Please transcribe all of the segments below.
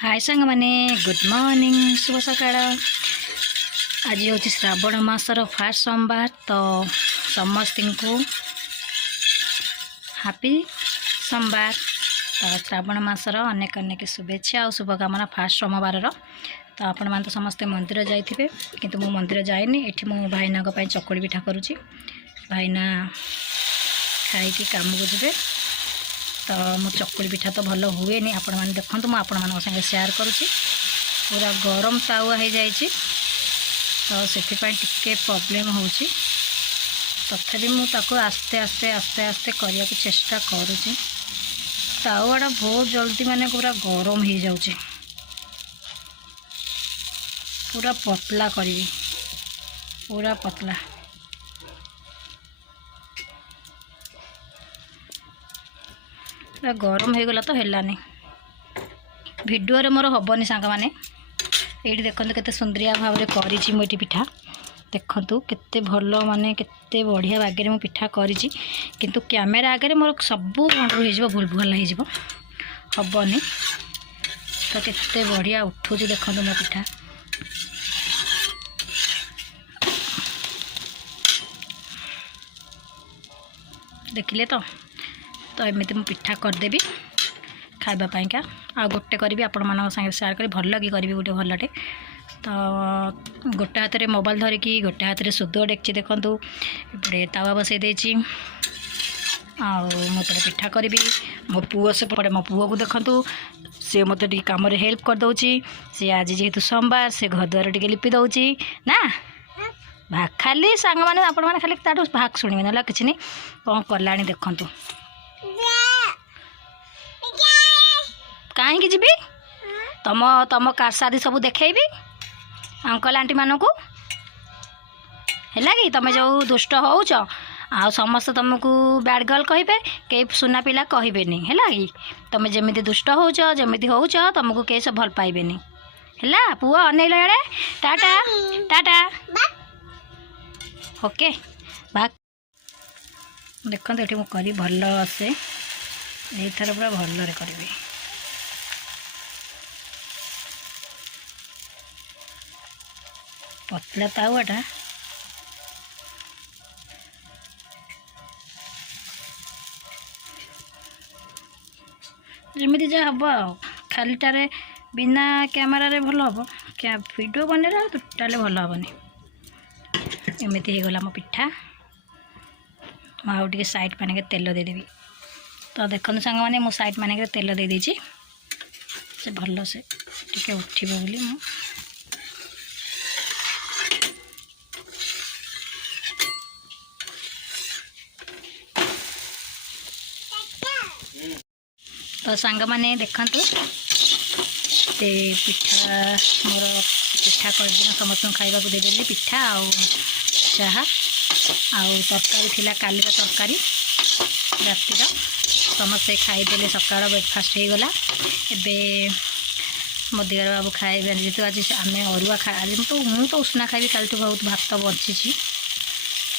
हाय सांग माने good morning शुभ सकाळ। आज हूँ श्रावण मासर फास्ट सोमवार तो समस्त को हैप्पी सोमवार। तो श्रावण मासर अनेक अनेक शुभेच्छा और शुभकामना फास्ट सोमवार। तो आपण मान तो समस्ते मंदिर जाइए किंतु मो मंदिर जाइनी। एठी मो भाईना चकुड़ी पिठा करुँची। भाईना खाई काम को जीवे तो मो चकुड़ी पिठा तो भल हुए नहीं। आपण मैंने देखो मुझे आपण मान संगे शेयर करुँची। पूरा गरम तावा हो जाए तो से टिके प्रॉब्लम हो तथापि मुझे आस्ते आस्ते आस्ते आस्ते करने को चेष्टा करुँची। तावाटा बहुत जल्दी माने पूरा गरम हो जाऊँगी। पूरा पतला करी पूरा पतला गरम हो गला तो हेलानी। वीडियो रे मोर हबनी सांग माने ये देखते केते सुंदरिया भाव में करी मुझे पिठा देखु केते भल माने केते बढ़िया बागे मु पिठा करी किंतु कैमेरा आगे मोर सबू भंडर हो भूल भूल हो हबनी। तो केते बढ़िया उठू देखो मो पिठा देखिले तो एमती मु पिठा करदेवी खावाई का आ गोटे करी आपण मान संगे शेयर करी भल लगी करी गोटे भलटे। तो गोटे हाथ में मोबाइल धरिकी गोटे हाथ में सुदुआ डेक्ची देखूँ एपटे तावा बसई देची मुझे पिठा करी। मो पुओ से पड़े मो पुओ को देखूँ सी मत कम हेल्प कर दौची। सी आज जेहेतु सोमवार से घर द्वार टे लिपि दौची ना भाग खाली सांग मैंने आपण मैंने खाली ताठू भाग शुणे ना कि नहीं कौन कला देखु कहीं जी तुम तुम कार शादी सब देखी अंकल आंटी मानक है कि तुम जो दुष्ट हो समस्त तुमको बैड गर्ल कहे कई सुना पिला कहे नहीं है कि तुम जमी दुष्ट हो जमी हो तुमको कई सब भल पाइबे है पुओ अनेल एड़े टाटा टाटा ओके भाग देखो ये मुझे भल आसे यथर पूरा भल करी पतला तावाटा जमी जहाँ हम खालीटार बिना कैमेरा रे भल हम क्या वीडियो बनेला टोटाल भल हेनी। एमती हो गला मो पिठा मुझे साइड माने तेल देदेवी। तो देखो सांग मैंने मो साइड माने तेल दे देची से भल से टिके उठिबो बोली मु तो सांग मैंने देखु से पिठा मोर पिठा कर दिन समस्त खाइबा को देदेली पिठा आ चाहा आउ तरकारी थिला काली तरकारी रातिर समस्ते खाईदे सकाळ ब्रेकफास्ट हो गला। एबे मो दिगर बाबू खाइबे जेतु आज आम अरुआ खा आज तो उष्णा खाइबी काल बहुत भात बची।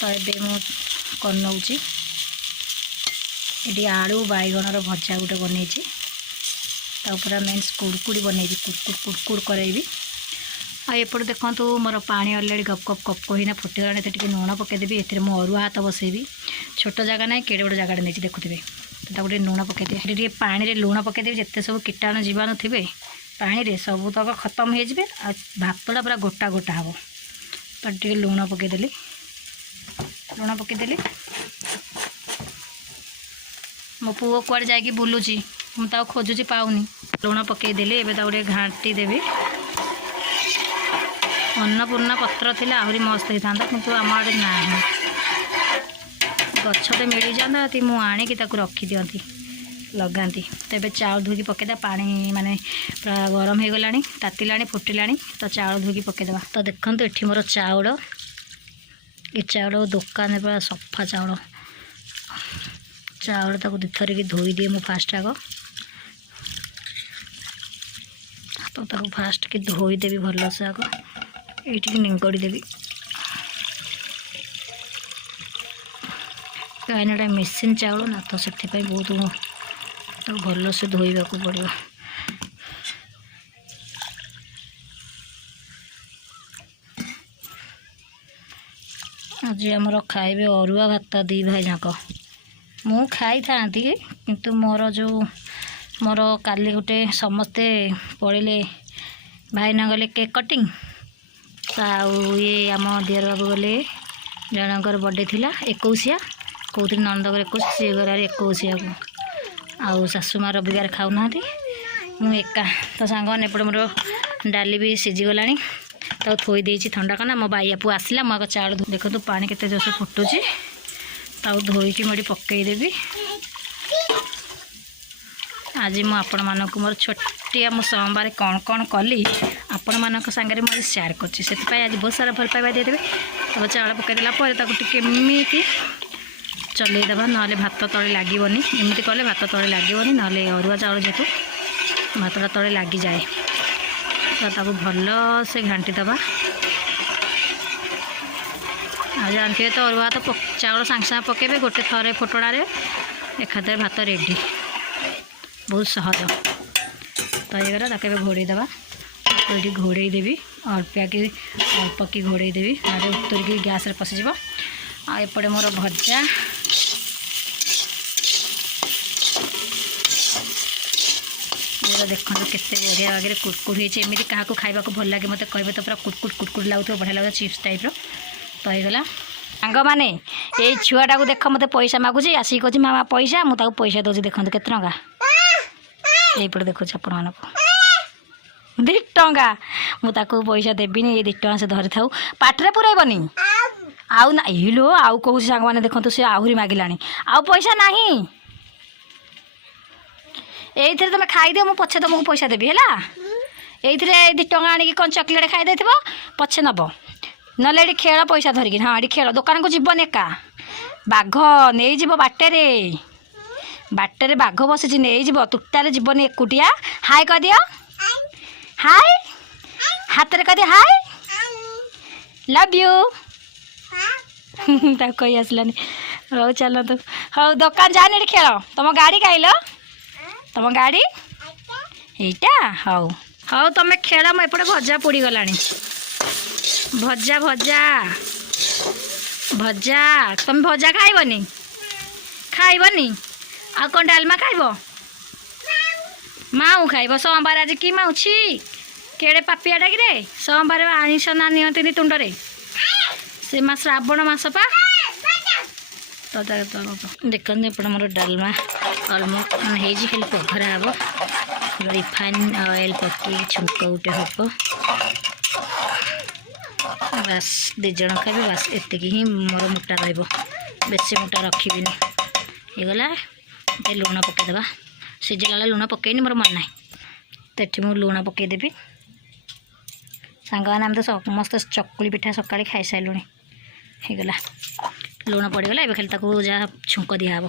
तो ये मुझे ये आलू बैगण भजा गोटे बनई पूरा मेन्स कुड़कुड़ी बनई कुड़कुड़ कुड़कुड़ करैबी। एपट देखो मोर पानी अलरेडी गप गप गप कहीना फुटीगला टे लुण पकईदेवी। ए अरुआ हाथ बसैबी छोट जगह ना केड़े गोटे जगह नहीं देखुए तो गोटे लुण पकईदे टे पानी लुण पकईदेवी जिते सब कीटाणु जीवाणु थे पानी रे सब तक खत्म हो भातटा पूरा गोटा गोटा हम। तो टे लुण पकईदेली लुण पकईदेली मो पुओ कुआड़े जाकि बुलूची मुझे खोजुची पाऊनी लुण पकईदेली। एबे गोटे घाटी देवी अन्नपूर्णा पत्र थी आहरी मस्त होता कि आम आड़े ना गछटे मिल जाता मुझे आणिकी रखी दिखती लगाती। तो ये चाउल धोकी पकईदा पानी माने पूरा गरम हो गला तातिला फुटिला तो चाउल धोकी पकईदे। तो देखो ये मोर चाउल ये चाउल दुकान पूरा सफा चाउल चाउल ताको दुथर की धोई दिए मु फास्ट आग तो ताको फास्ट की धोई देवी भल से आग ये निगड़ी देवी कहीं मेसीन चाउल ना तो से बहुत तो भल से धोइबा को पड़ो। आज आमर खाइबे अरुआ भात दी भाई जाक मु खाई था किंतु मोर जो मोर काली गोटे समस्ते पड़े भाई ना गले केक कटिंग ये आम दियर बाबू गले जनकर बर्थडे थिला 21 कौन नंदगर 21 सी गला 21 को आउ सासुमा रविवार खाऊना मु एका तो सांग मैंने एपटे मोर डाली भी सीझीगला तो थोई देछि ठंडा करना मो बाइया पु आसला मो चाउल देखो तो पानी केते जोर से फुटुची ताऊ धोईकी मुझे पकईदेवी आज मु आपण मानक मोर छोटिया मो सोमवार कौन कौन कली आपण मानक सांगे मुझे सेयार करछि से आज बहुत सारा भल पाइबा देदेवे तब चाउल पकईदेला केमिति चलईदेवा ना भात तले लगे एमती कले भात तले लगे ना अरुआ चाउल जेतु भातटा तले लगी जाए तो भल से घाटी दबा आ जानते तो अरुआ तो चाउल सांगे सांगे पकेबे गोटे थरे फोटड़े एकाधे भात रेडी बहुत सहज तो ये ताके घोड़ेदेवा ये घोड़े देवी अल्प कि घोड़े देवी उतरिक गैस पशिज आएपटे मोर भजा देखो केते बढ़िया आगे कुटकुट होती एमती क्या खावा भल लगे मत कहे तो पूरा कुटकुट कुटकुट लगुव बढ़िया लगे चिप्स टाइप तो होगा सांग मैंने ये छुआटा को देख मत पैसा मागुची आसिक कह मामा पैसा मुझे पैसा दूसरी देखते केते टंका यहीपटे देखो आपण मानक 2 टंका मुझे पैसा देवी ये 2 टंका से धरी था पाटरे पुरैबनी आउ ना लो आउ कौन सांग मैंने देखो सी आहरी मागिला आउ पैसा नहीं ये तुम खाईदे मुझे पछे तुमको पैसा देवी है ये 2 टंका आनिक कौन चॉकलेट खाई देव पछे नब ना खेल पैसा धरिकी हाँ ये खेल दुकान को जीवन एका बाघ नहीं जीव बाटे बाटे बाघ बसी नहीं जीव तुटारे जीवन एकुटिया हाय कह दियो हाय हाथ में कह दियो हाय लव यू कही आसलानी हौ चलतु हौ दुकान जाने खेल तुम गाड़ी खाइल तुम गाड़ी यहीटा हौ हौ तुम खेल मुझे भजा पोड़ी गला भजा भजा भजा तुम भजा खाइबनी खाइबनी आ कौन डालमा खाइब माऊ खाइब सोमवार आज कि माऊ छी केड़े पापियाटा कि सोमवार आइस ना नियंती तुंडरे से मास श्रावण मास पा तो देखते एपटे मोर डालमा अलमोस्ट खाली पघरा हम रिफाइन ऑयल पकई छुंक गोटे हम बास 2 जन खाइबे बास एति ही मोर मोटा बेसी मोटा रखी होगला ये लुण पकईदेवा सीझला लुण पकईनी मोर मन ना तो ये मुझे लुण पकईदेवी सांग मैंने आम तो समस्त चकुली पिठा सका खाई सारूँ होगला लुण पड़गला ए खाली जहाँ छुंक दिहब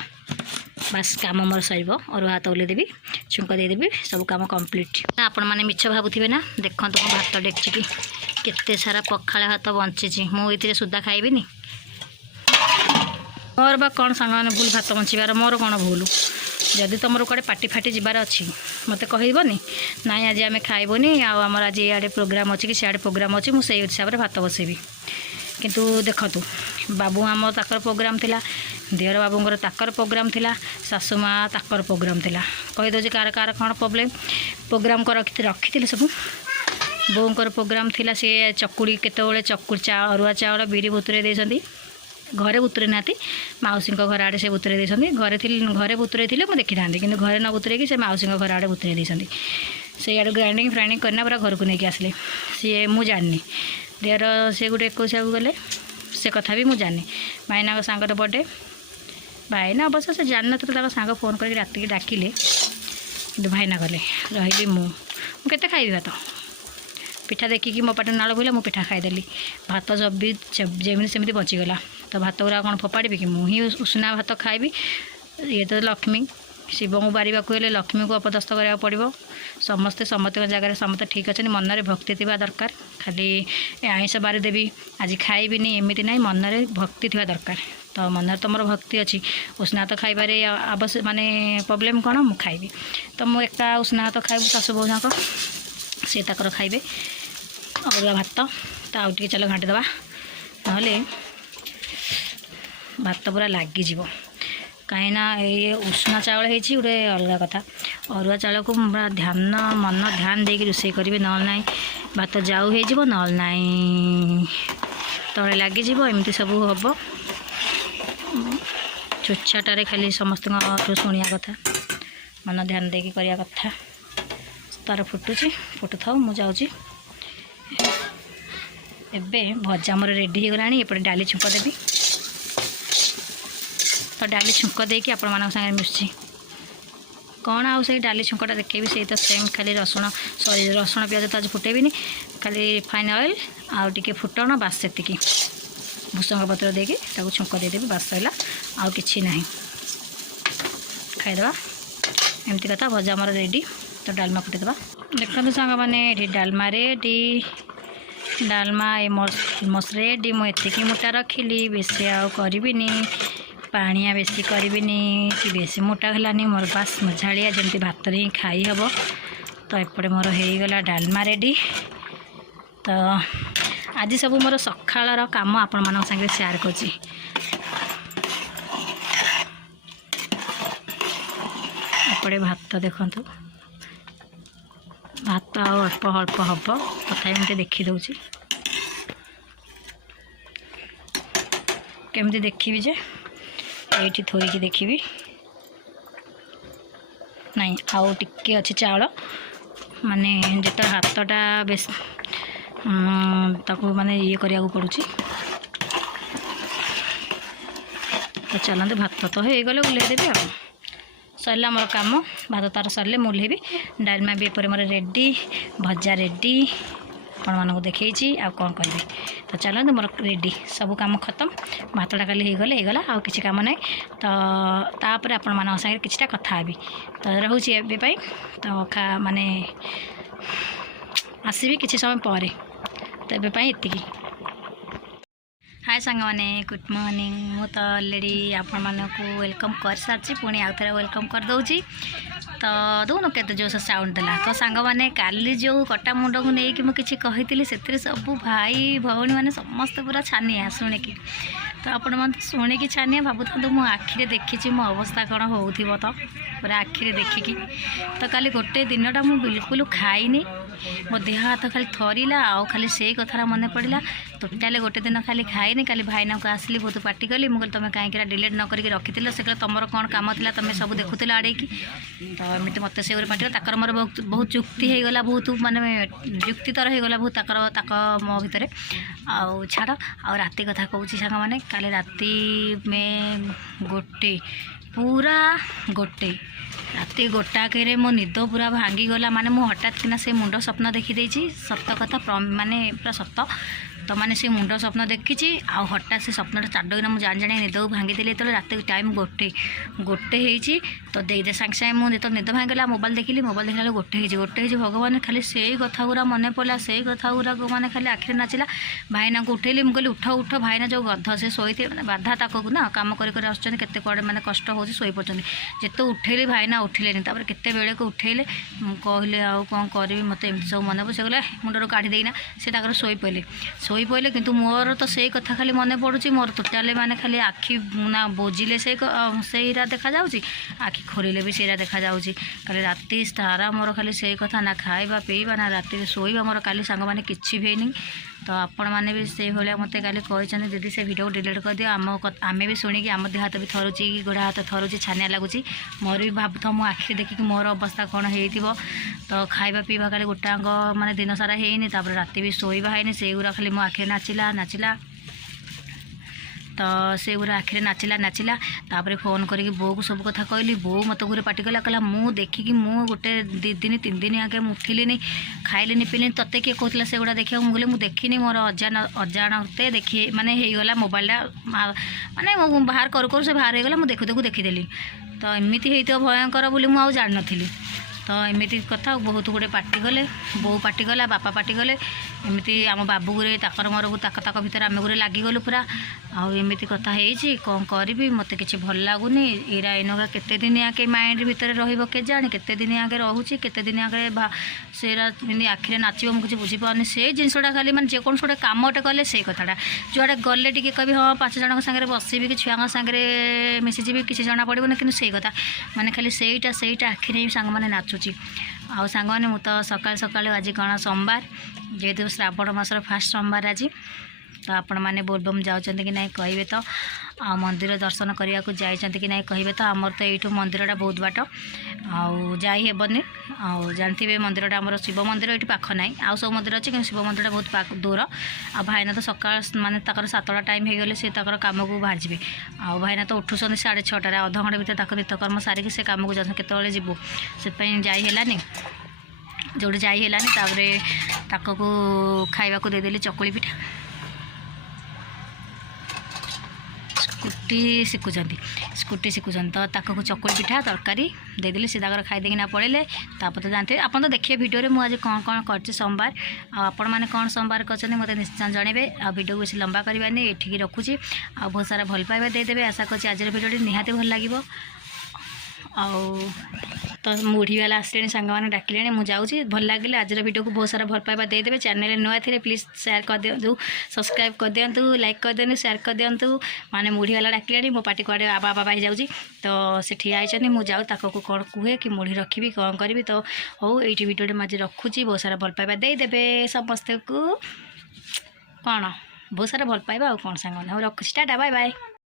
बास काम मोर सर अरुआ भात ओल्लैदेवी छुंक देदेवी सब काम कम्प्लीट आपण मैंने मिछ भावुवे ना देखो मो भात डेक्ची की केते सारा पखाला भात बंची मुझे सुधा खाइबी मोर बा कौन सांग मैंने भूल भात बंचार मोर कौन भूल जदि तुम कड़े पार्टी फाटी जबार अच्छी मत कहबनी ना आज आम खाइबनी आमर आज इे प्रोग्राम अच्छी कि सियाड़े प्रोग्राम अच्छी मुझे हिसाब से भात बसैबी किंतु देखतु बाबू आम ताकर प्रोग्राम थिला दियर बाबूंगर ताकर प्रोग्राम थिला सासुमा ताकर प्रोग्राम थिला कहीदे कार कार कौन प्रोग्राम को रखी सब बोंकर प्रोग्राम थिला सी चकुड़ी केतबेले चकुड़ी अरुआ चाउल बिरी बुतुरे देछंती घरे बुतुरे ना मौसी घर आड़े से बुतुरे देछंती घरे बुतुरे थे मुझे देखी था कि घरे न बुतुरे से मौसी घर आड़े बुतुरे देछंती से आड़े ग्राइंडिंग फ्राइंडिंग करना पूरा घर को लेकिन आसले सी मु जानी देर से गोटे 21 को गले से कथा भी मुझे जानी भाईना सांगर बर्थडे भाईना अवश्य से जान ना सांग फोन कर राति डाकिले कि भाईना गले रही मुझे खाइबी भात पिठा देखिकी मो पाटे नाल बोला मु पिठा खाईदेली भात जबी जमी सेमती बचीगला तो भात गुरा कौन फोपाड़ी कि मुझे उषुना भात खाइबी ये तो लक्ष्मी शिव को बारिबा हेले लक्ष्मी को अपदस्थ करा पड़ो समस्ते समस्त जगह समस्त ठीक अच्छे मन में भक्ति थी दरकार खाली आइंस बारी देवी आज खाइबिनी एमती ना मन में भक्ति थी दरकार तो मन तो मोर भक्ति अच्छी उष्णा तो खाइबार आवश्यक माने प्रॉब्लम कौन मु खाइबी तो मु एका उष्णा तो खाइबू सासु बहु जाक सी ताकर खाइबे अरुआ भात तो आउ टे चलो घाटी दबा ना भात पूरा लगिଯିବ कहीं ये उष्ण चावल होती गोटे अलग कथा अरुआ चावल को पूरा ध्यान मन ध्यान देकी रोषे करेंगे ना ना भात जाऊ हो ना ना तले लगिज एमती सब हम चोचाटे खाली समस्त शुणिया कथा मन ध्यान देकी करिया कथा तार फुटुची फुटु था मु जाऊँगी एबे भजा मोर रेडी हो गलानी एपटे डाली छुंक देवी तो डाली छुंक देकी आपण मान संगे मिसुची कौन आउ से डाली छुंकटा देखेबी से तो सेम खाली रसुण सॉरी रसुण प्याज तो आज फुटेबिनी खाली रिफाइन ऑयल आउ टिके फुटण बास सेतिकी भूसंग पत्र देकी ताको छुंक देदेवी बास सैला आउ किछि नाही खाइदेबा एमती कथा भजा मोर रेडी तो डालमा फुटेदेबा देखते सांग मैंने ये डालमा रेडी डालमा ये मस रेडी मुझे मोटा रखिली बेसी आउ करिबिनी पानिया बेसी करिबिनी कि बेसी मोटा गलानी मोर बास मझाड़िया जमती भात ही खाई हम तो एपटे मोर हो गला डालमा रेडी तो आज सब मोर सकाळर काम आपण मान संगे शेयर करछि एपटे भात देखंतु भात अल्प अल्प हम तथा मुझे देखी दूसरी केमती देखी जे ये थोड़ी देखी नहीं आउ टिके अच्छे चावल माने जिते हाथटा बेस ताको माने ये करिया पड़ुची तो चलते भात तो हो गले ओल्हेदेवी आ सरला मोर काम भात तार सरले मुल्हेबी डालमा भी एपर मोर रेडी भजा रेडी आपण मानक देखी आ कौन करी तो चलते मोर रेडी सब काम खत्म भातटा खाली होगला आ किसी काम ना तो तापर आपण मान संगे किछटा कथा हेबी तो रोचे एबे तो माने आसबि किसी समय पर तो एबे एतिकी हाय सांग मैंने गुड मॉर्निंग मु तो ऑलरेडी आपण मानक वेलकम कर सारी पुणी आउ थे वेलकम कर दूची तो दोनों केते जोश साउंड देला तो सांग मैंने काली जो कटा मुंड को लेकिन मुझे कही से सब भाई भौणी मैंने समस्त पूरा छानिया शुणिकी तो आपण मैंने शुणिकी छानिया भावुँ मो आखिरे देखी मो अवस्था कौन हो तो पूरा आखिरे देखिकी तो काली गोटे दिनटा मुझे बिल्कुल खाईनी मो देह हाथ खाली थरिला आउ खाली से कथार मन पड़ा टोटाल गोटे दिन खाली खाईनी काली भाईना को आसली बहुत पार्टी कली मुझे तुम कहीं डिलीट न करके रखी से तुम कौन कम था तुम सब देखुला आड़ेकी तो एमती मत से पार्टी तक मोर बहुत जुक्ति होगला बहुत माने जुक्ति तर होगला बहुत तक मो भितर आउ छाड़ आ राति कथा कहूँ सांग मैंने काली राति में गोटे पूरा गोटे राति गोटाक मो निद पूरा भांगीगला माने मु हठात किना से मुंड स्वप्न देखी सत कथा माने पूरा सत तो मैंने से मुंड स्वप्न देखी आ हठात से स्वप्न चाडना मुझे जान जाने निद भांगी देली तो रात टाइम गोटे गोटे तो दे सागे सागे मुझे तो निद भांगला मोबाइल देखला गोटे भगवान खाली से कथा गुरा मन पड़ा से कथा गुरा मैंने खाली आखिरी नाचिला भाईना को उठेली मुझे उठ उठ भाईना जो गध से शोथे मैंने बाधा ताक ना कम कर आसते कड़े मैंने कष्ट हो शोई पड़ते जिते उठेली भाईना उठिले केते बेले को उठेले कहले आउ कौन करी मत एम सब मन पड़े गला मुंडर काढ़ी देना से शोई पड़े किंतु मोर तो से कथा खाली मन पड़ुची मोर टोटाले माने खाली आखि ना बोजिले से देखा जाउची आखि खोरिले भी सेरा देखा जाउची खाली राति सारा मोर खाली से कथा ना खाइबा पीवा ना राति शोइबा मोर काली सांग माने किछि भेनी तो आपण मैंने भी से भाया मत काली कहते दीदी से वीडियो डिलीट कर दियो आम भी शुणिकी आम देह हाथ भी थरुची गोड़ा हाथ थरुची छानिया लगुच मोर भी भाव मो आखिरी देखिकी मोर अवस्था कौन हो तो खाइबा पीवा खाली गोटाक माने दिन सारा है राति भी शोइबा है से गुरा खाली मो आखिरी नाचिला तो से गुरा आखिरे नाचिला तापर फोन करके बो को सब कथा कहली बो मत गुरे पार्टी कहला मु देखिकी मु गोटे 2 दिन 3 दिन आगे उठिली खाइली पीली तते किए कहला से गुड़ा देखा मुझे मुझे देखनी मोर अजाणते देखी माने होगला मोबाइलटा माने बाहर करू से बाहर होगला मुझे देखु देखिदेली तो एमती होता भयंकर बोली मुझे जान नी तो एमती कथा बहुत गुड़े पार्टी गले बो पार्टी गला बापा पार्टी गले एमती आम बाबू गुरे ताकर मरबू ताक भितर आम गुरे लगिगलु पूरा आमती कथा होती कौन करी मत कि भल लगुनि एरा इनका केते दिन आगे माइंड भितर रही जाने केते दिन आगे रोचे केते दिन आगे सेरा आखिरे नाचब मुझे बुझीपारे से जिनसा खाली मैंने जेकोसी गोटे कमटे कले से कथाटा जुआड़े गले टी कह हाँ 5 जन सागर बसबी कि छुआ सागर मिशीजी किसी जना पड़ोनी कि से कथा माने खाली सेटा आखिरे सांग मैंने नाचुची आउ सांग मैंने मुझे सकाल सकाल आज कौन सोमवार जेहेतु श्रावण मासर फास्ट सोमवार आज तो आपण मैंने बोलबम जाऊँच कि ना कहे तो आ मंदिर दर्शन करने को जाइए कि ना कहे तो आमर तो यू मंदिरटा बहुत बाट आईहेबनी जानते मंदिरटा आम शिव मंदिर ये पाख ना आउ सब मंदिर अच्छे कि शिव मंदिरटा बहुत दूर आ भाईना तो सकाल माने 7टा टाइम हो गले सी कम को बाहर जी आ भाईना तो उठुंट 6:30 अध घंटे भर नित्यकर्म सारिकी से कम को जाऊँ केतले जीवु से जाइलानी जो जाइलानी ताको खाइबा को देदेली चकुली पिठा स्कूटी शिखुंट तो ताको चकुली पिठा तरकारी देदेली सी खाईदेना पड़े तापर तो जानते आप तो देखिए वीडियो मुझे कौन कौन कर सोमवार आपण मैंने कौन सोमवार कर मत निश्चय जनइबे आ वीडियो को बेसी लंबा करवानी ये रखुची आ बहुत सारा भल पाइबा देदेवे आशा कर आज वीडियो निहाती भल लगे तो मुढ़ी वाला आसले सांग मैंने डाकिले मुझे जाऊँगी भल लगे आज वीडियो को बहुत सारा भल पाइबा देदेवे चैनल नुआ थे प्लीज शेयर कर दिंतु सब्सक्राइब कर दिंतु लाइक कर दिंतु शेयर कर दिंतु माने मुढ़ी वाला डाकिले मो पार्टी कड़े आबा बाबा हो जाऊँगी तो से ठिया होती मुझे जाऊँ ताको कौन कहे कि मुढ़ी रखी कौन करी तो हो ये वीडियो मुझे रखुची बहुत सारा भल पाइबा देदेवे समस्त को कौन बहुत सारा भल पाइबा कौन सांग हो रखुची टाटा बाय बाय।